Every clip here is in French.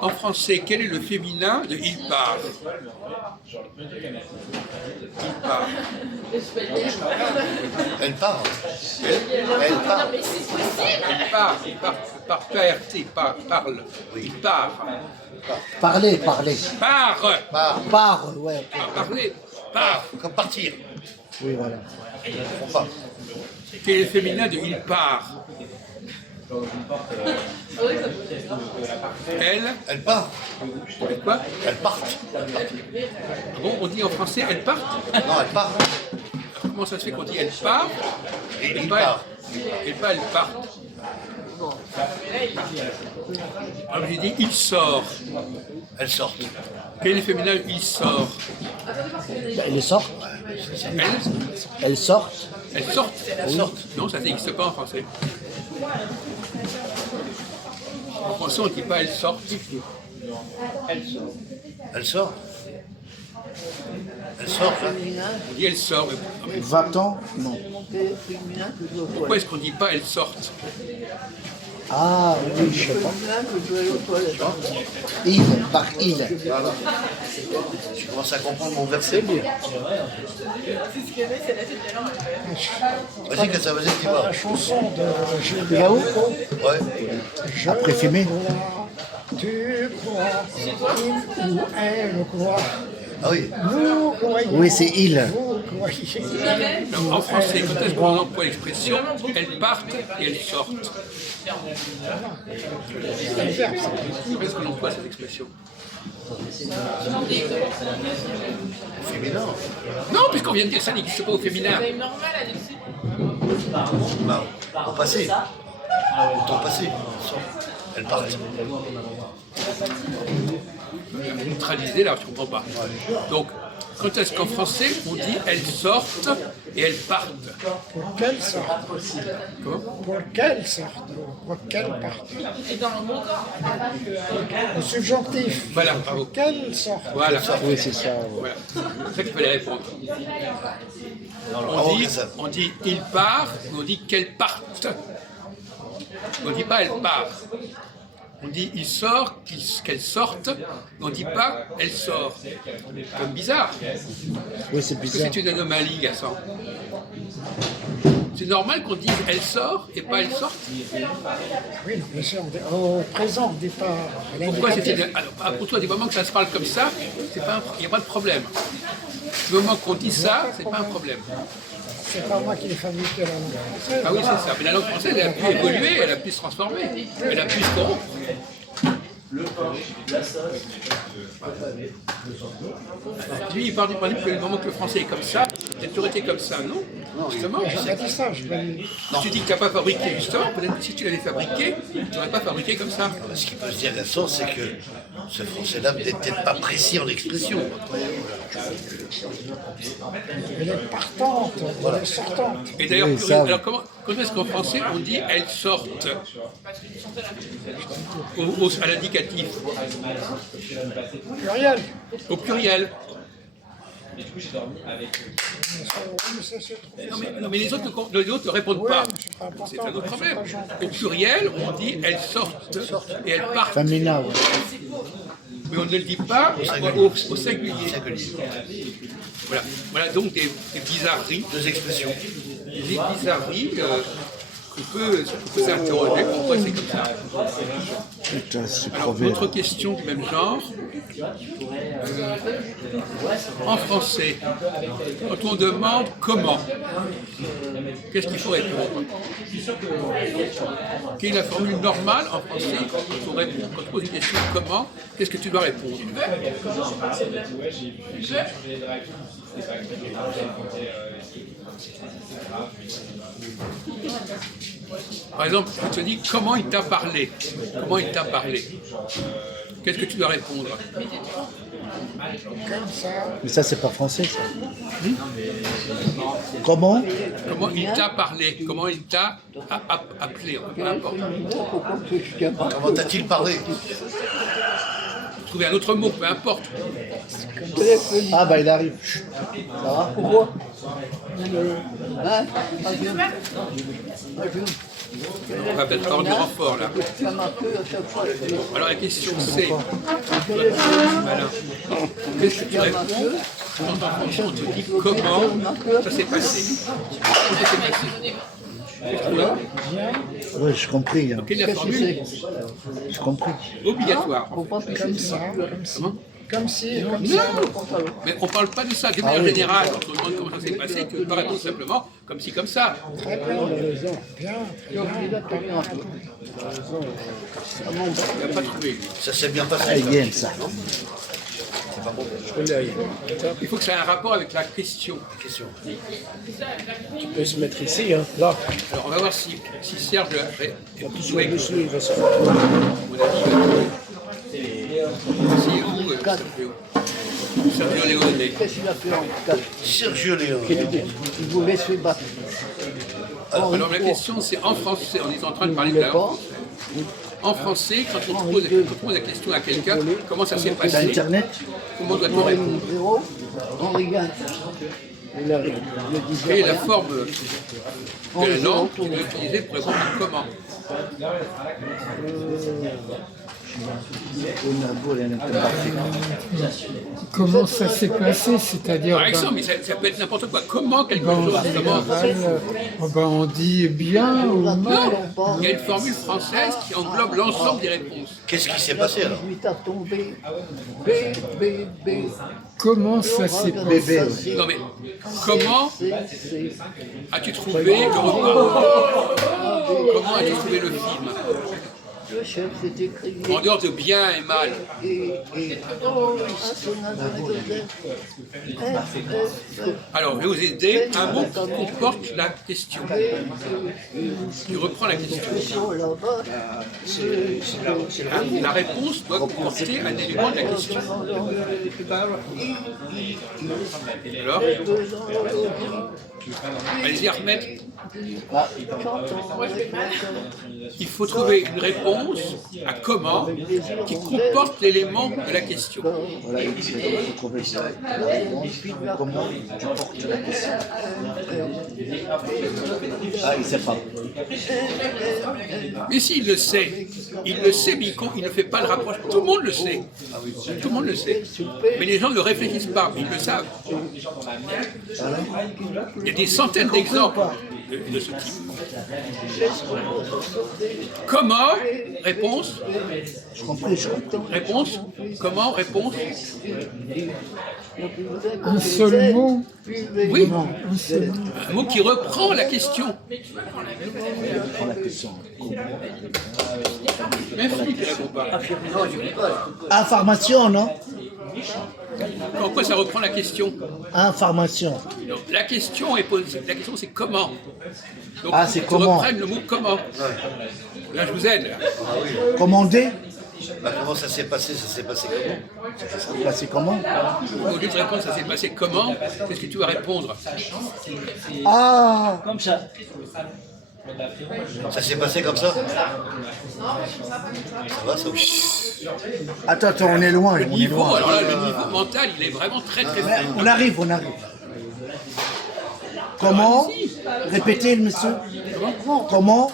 En français, quel est le féminin de il part? Il part. Elle part. Elle part. Il part. Il part. P-A-R-T, parle. Oui. Il part. Parler. Part. Ouais. Pas parler. Part. Comme partir. Oui, voilà. On part. Quel est le féminin de il part? Elle part. Quoi? Elle part. Ah bon, on dit en français elle part? Non, elle part. Comment ça se fait qu'on dit elle part? Et il pas part. Et pas elle part. Alors j'ai dit il sort. Elle sort. Quel est le féminin de il sort? Elle sort. Elle sort. Elle sort. Elle sort. Non, ça n'existe pas en français. En français, on ne dit pas elle sort. Elle sort. Elle sort, là. On dit elle sort. Mais Va-t'en? Non. pourquoi est-ce qu'on ne dit pas elle sorte? Ah oui, je sais pas. Il, par il. Voilà. Tu commences à comprendre mon verset. Vas-y, que ça veut dire qu'il va. La chanson de Gilles Là-haut? Ouais. Après filmer. Tu crois, il ou elle croit, Ah oui. nous croyons, Oui, c'est il. vous croyez. Non, en français, quand est-ce qu'on emploie l'expression elles partent et elles sortent? Quand est-ce qu'on emploie cette expression? Féminin. Non, puisqu'on vient de dire ça n'existe pas au féminin. Non. Au passé. Au temps passé. Elle part. Vous neutralisez là, je ne comprends pas. Donc, quand est-ce qu'en français on dit elles sortent et elles partent? Pour quelle sorte? Comment? Pour quelle sorte? Pour quelle partie? Le subjonctif. Voilà, bravo. Pour quelle sorte? Voilà, Oui, c'est ça. voilà. C'est ça qu'il fallait répondre. Bravo, Kazan. On dit il part, mais on dit qu'elle parte. On ne dit pas elle part. On dit il sort, qu'elle sorte, mais on ne dit pas elle sort. C'est comme bizarre. Oui, c'est Parce que bizarre. c'est une anomalie, Gaston. C'est normal qu'on dise elle sort et pas elle sorte. Oui, non, bien sûr, au présent départ. à Pourquoi l'indicatif. c'était. Alors, pour toi, du moment que ça se parle comme ça, il n'y a pas de problème. Du moment qu'on dit ça, c'est pas un problème. C'est pas moi qui ai fabriqué la langue française. Ah oui, c'est ça. Mais la langue française, elle a pu évoluer, elle a pu se transformer, elle a pu se corrompre. Lui, il parle du principe que le moment que le français est comme ça, il a toujours été comme ça, non? Justement, J'ai pas dit ça, je pas dit. tu dis que tu n'as pas fabriqué, justement, peut-être que si tu l'avais fabriqué, tu n'aurais pas fabriqué comme ça. Ce qui peut se dire, Gaston, c'est que ce français-là n'est peut-être pas précis en expression. Elle est partante, elle est sortante. Et d'ailleurs, Oui, ça, oui. alors quand est-ce qu'en français on dit elles sortent à l'indicatif, Pluriel. au pluriel? Oui, mais ça, c'est trop. Non, mais les autres ne répondent Ouais, pas. mais c'est pas important, C'est un autre c'est problème. pas gentil. Au pluriel, on dit elles sortent et elles partent. Femina, ouais. Mais on ne le dit pas au singulier. Voilà. Voilà donc des bizarreries, Deux expressions. des bizarreries qu'on peut s'interroger pourquoi c'est comme ça. Putain, c'est Alors, crevé. autre question du même genre. En français, quand on demande comment, qu'est-ce qu'il faut répondre? Quelle est la formule normale en français quand on pose une question comment, qu'est-ce que tu dois répondre? Par exemple, tu te dis comment il t'a parlé. Comment il t'a parlé? Qu'est-ce que tu dois répondre? Comme ça. Mais ça, c'est pas français, ça. Comment? Comment il t'a parlé? Comment il t'a appelé? Peu importe. Comment t'a-t-il parlé? Trouver un autre mot, peu importe. Ah, bah, il arrive. Chut. Ça va? On va peut-être avoir du renfort là. Ça m'a plu à chaque fois. Alors la question c'est, malin, qu'est-ce que tu réponds quand ton enfant te dit comment ça s'est passé? Comment ça s'est passé? Oui, j'ai compris. Hein. Quelle est la formule? J'ai compris. Obligatoire. Faut pas pisser Comment? comme si, Non, mais on ne parle pas de ça. De manière générale, quand on demande comment ça s'est passé, tu ne peux pas répondre simplement comme ci, comme ça. très bien, on a raison. Bien, bien. Il n'a pas trouvé, lui. Ça s'est bien passé. Ah, il aime ça. Il faut que ça ait un rapport avec la question. Tu peux se mettre ici, hein, là. Alors on va voir si Serge est joué. Il va se À mon avis, il va jouer. C'est où Sergio Leone. Qu'est-ce qu'il a fait en cas? Sergio Leone. Il voulait se battre. Alors la question c'est en français, on est en train de parler de la en français, quand on pose la question à quelqu'un, comment ça s'est T'as passé? Internet? Comment doit-on répondre? Henri Gain. Il a le Quelle est la forme de la langue qu'il doit utiliser pour répondre à comment? Comment ça s'est passé, c'est-à-dire Par exemple, mais ça peut être n'importe quoi. Comment quelque chose? Comment? on dit bien ou mal. Non, il y a une formule française qui englobe l'ensemble des réponses. Qu'est-ce qui s'est passé alors? 18 a tombé. B, B, B. Comment ça s'est passé? Non mais, comment as-tu trouvé le repas? Comment as-tu trouvé le film? Le chef s'est écrit. En dehors de bien et mal. Alors, je vais vous aider. Un mot qui comporte la question. Qui reprend la question. La réponse doit comporter un élément de la question. Alors, allez-y, Ahmed. Il faut trouver une réponse à comment qui comporte l'élément de la question. Voilà, il faut trouver ça. Comment tu portes la question? Ah, il ne sait pas. Mais s'il le sait, mais il ne fait pas le rapprochement. Tout le monde le sait. Tout le monde le sait. Mais les gens ne réfléchissent pas, ils le savent. Il y a des centaines d'exemples de ce type. Comment? Réponse? Je comprends. Réponse? Comment? Réponse? Un seul mot? Oui, Un seul mot. un mot qui reprend la question. Prends la question. Même Philippe ne répond pas. Information, non? En quoi ça reprend la question? Information. Donc, la question est posée. La question c'est comment? Donc, Ah, c'est tu comment? reprends le mot comment. Là, je vous aide. Là. Commander? Bah, comment ça s'est passé? Ça s'est passé comment? Bah, c'est comment? Au lieu de répondre ça s'est passé comment, qu'est-ce que tu vas répondre? Ah! Ça s'est passé comme ça? Ça va ça? Attends, on est loin. Le On est niveau, loin. alors là, le niveau mental, il est vraiment très très faible. On arrive. Comment? Répétez, monsieur. Comment?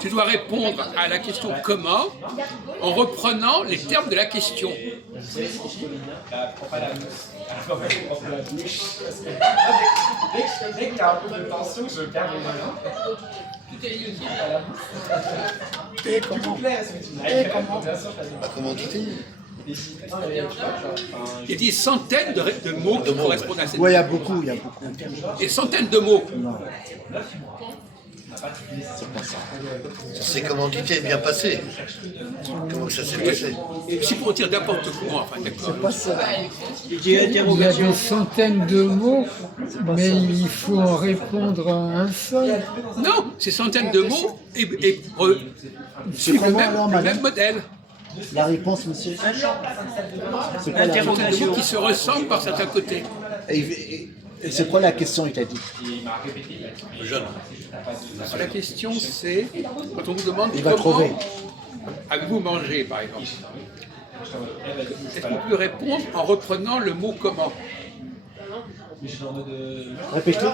Tu dois répondre à la question comment en reprenant les termes de la question. Dès qu'il y a un peu de tension, je perds mes mains. Et comment? Bien sûr, Bah, comment dit-il? Il y a des centaines de mots qui correspondent à cette Oui, il y a beaucoup. Des centaines de mots. Ça s'est commandité bien passé. Comment que ça s'est passé? Si pour dire n'importe quoi, enfin d'accord. Il y a des centaines de mots, mais il faut en répondre à un seul. Non, ces centaines de mots suivent le même modèle. La réponse, monsieur? C'est quoi la Centaines de mots qui se ressemblent par certains côtés. Et c'est quoi la question, il t'a dit? Jeune. Alors, la question c'est, quand on vous demande Il va comment trouver. avez-vous mangé par exemple, est-ce qu'on peut répondre en reprenant le mot comment? Répétez.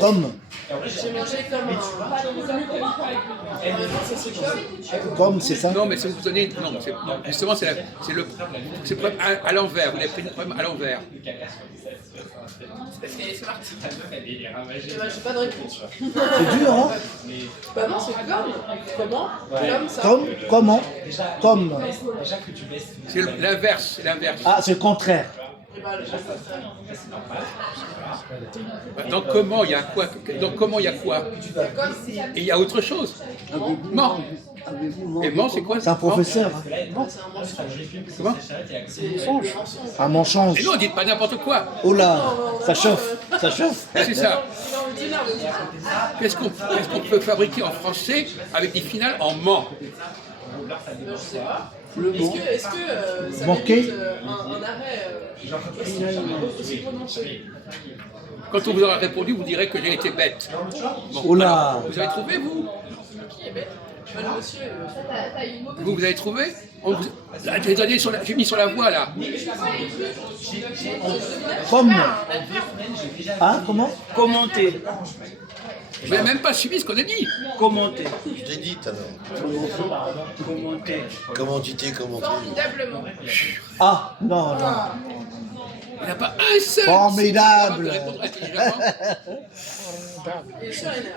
Comme. J'ai mangé Comme, c'est ça? Non, mais si vous donnez. Non, justement, c'est le problème à l'envers. Vous avez pris le problème à l'envers. C'est parti. J'ai pas de réponse. C'est dur, hein? Bah non, c'est comme. Comment? Comme ça. Comme, comment? Comme. C'est l'inverse. C'est l'inverse. Ah, c'est le contraire. Dans comment il y a quoi? Dans comment il y a quoi? Et il y a autre chose. Ment. Et ment, c'est quoi? C'est un professeur. Hein. Comment? Un mensonge. Et non, dites pas n'importe quoi. Oh là, ça chauffe, ça chauffe. C'est ça. Qu'est-ce qu'on peut fabriquer en français avec des finales en ment? Je sais pas. Est-ce que ça Manqué. mérite un arrêt aussi prononcé? Quand on vous aura répondu, vous direz que j'ai été bête. Bon, Oh là. alors, vous avez trouvé, vous? Qui est bête? Le monsieur. Vous avez trouvé? J'ai mis sur la voie, là. Comme. Ah, comment? Commenter. Vous n'avez même pas suivi ce qu'on a dit. Commenter. Je l'ai dit tout à l'heure. Commenter. Commandité, commenté. Formidablement. Ah, non, non. Il n'y a pas un seul Formidable. de répondre intelligemment. Et sur les nerfs.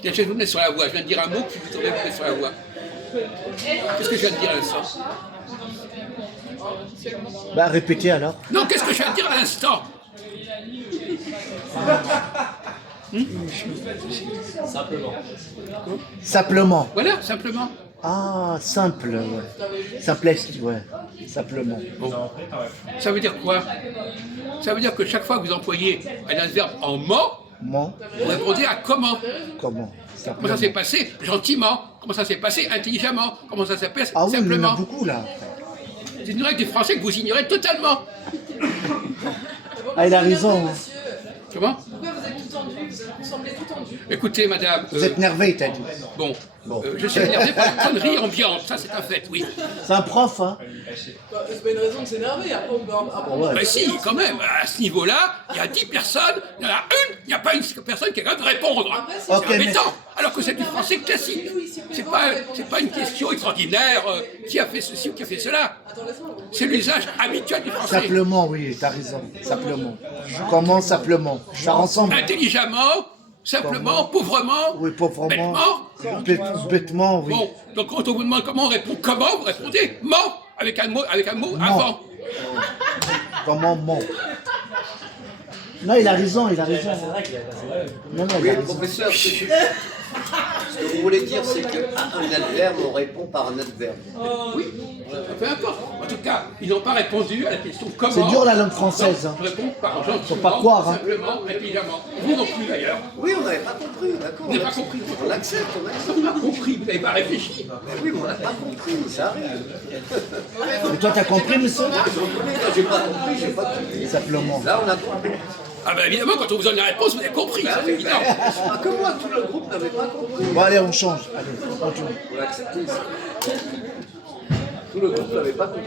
Tiens, je vais vous mettre sur la voie. Je viens de dire un mot qui vous tombez vous mettre sur la voie. Qu'est-ce que je viens de dire à l'instant? Bah, répétez alors. Non, qu'est-ce que je viens de dire à l'instant? Simplement. Voilà, simplement. Ah, simple, ouais. Simpleste, ouais. Simplement. Bon. Ça veut dire quoi? Ça veut dire que chaque fois que vous employez un adverbe en ment, Ment. vous répondez à comment? Comment? Comment ça s'est passé? Gentiment. Comment ça s'est passé? Intelligemment. Comment ça s'est passé? Ah oui, il y en Simplement. a beaucoup là. C'est une règle du français que vous ignorez totalement. Ah, il a raison. Monsieur, Comment? pourquoi vous êtes tout tendu? Vous semblez tout tendu. Écoutez, madame. Vous êtes nerveux, t'as dit. Bon. Bon. Je suis énervé par la connerie ambiante. Ça, c'est un fait, oui. C'est un prof, hein? C'est pas une raison de s'énerver. Après, on peut Ouais. Mais si, quand même, à ce niveau-là, il y a 10 personnes, il y en a une, il n'y a pas une personne qui est capable de répondre. Après, c'est C'est Ok, mais- embêtant, alors que c'est du français classique. C'est pas une question extraordinaire, qui a fait ceci ou qui a fait cela. Attends, laisse-moi. C'est l'usage habituel du français. Simplement, oui, t'as raison. Simplement. Comment simplement? Ça ensemble. Intelligemment, simplement, pauvrement, Oui, pauvrement. bêtement. Bêtement, oui. Bon, donc quand on vous demande comment on répond, comment vous répondez ment avec un mot avant. Comment ment? Non, il a raison, il a raison. Non, non, il Oui, a raison. professeur, ce que vous voulez dire, c'est qu'à un adverbe, on répond par un adverbe. Oui, peu importe. En tout cas, ils n'ont pas répondu à la question comment. C'est dur la langue française. Hein. Je réponds par gentiment, Faut pas croire, hein. simplement, intelligemment. Vous non plus d'ailleurs. Oui, on n'avait pas compris, d'accord. Vous n'avez pas compris. On accepte, on Vous accepte. n'avez pas compris, vous n'avez pas réfléchi. Mais oui, mais on n'a pas compris, ça arrive. Et toi, t'as compris, monsieur? J'ai pas compris, j'ai pas compris. Simplement. Là, on a compris. Ah ben évidemment, quand on vous donne la réponse, vous avez compris, c'est évident. Pas que moi, tout le groupe n'avait pas compris. Bon, allez, on change. Allez, on continue. On l'a accepté, ça. Tout le groupe n'avait pas compris.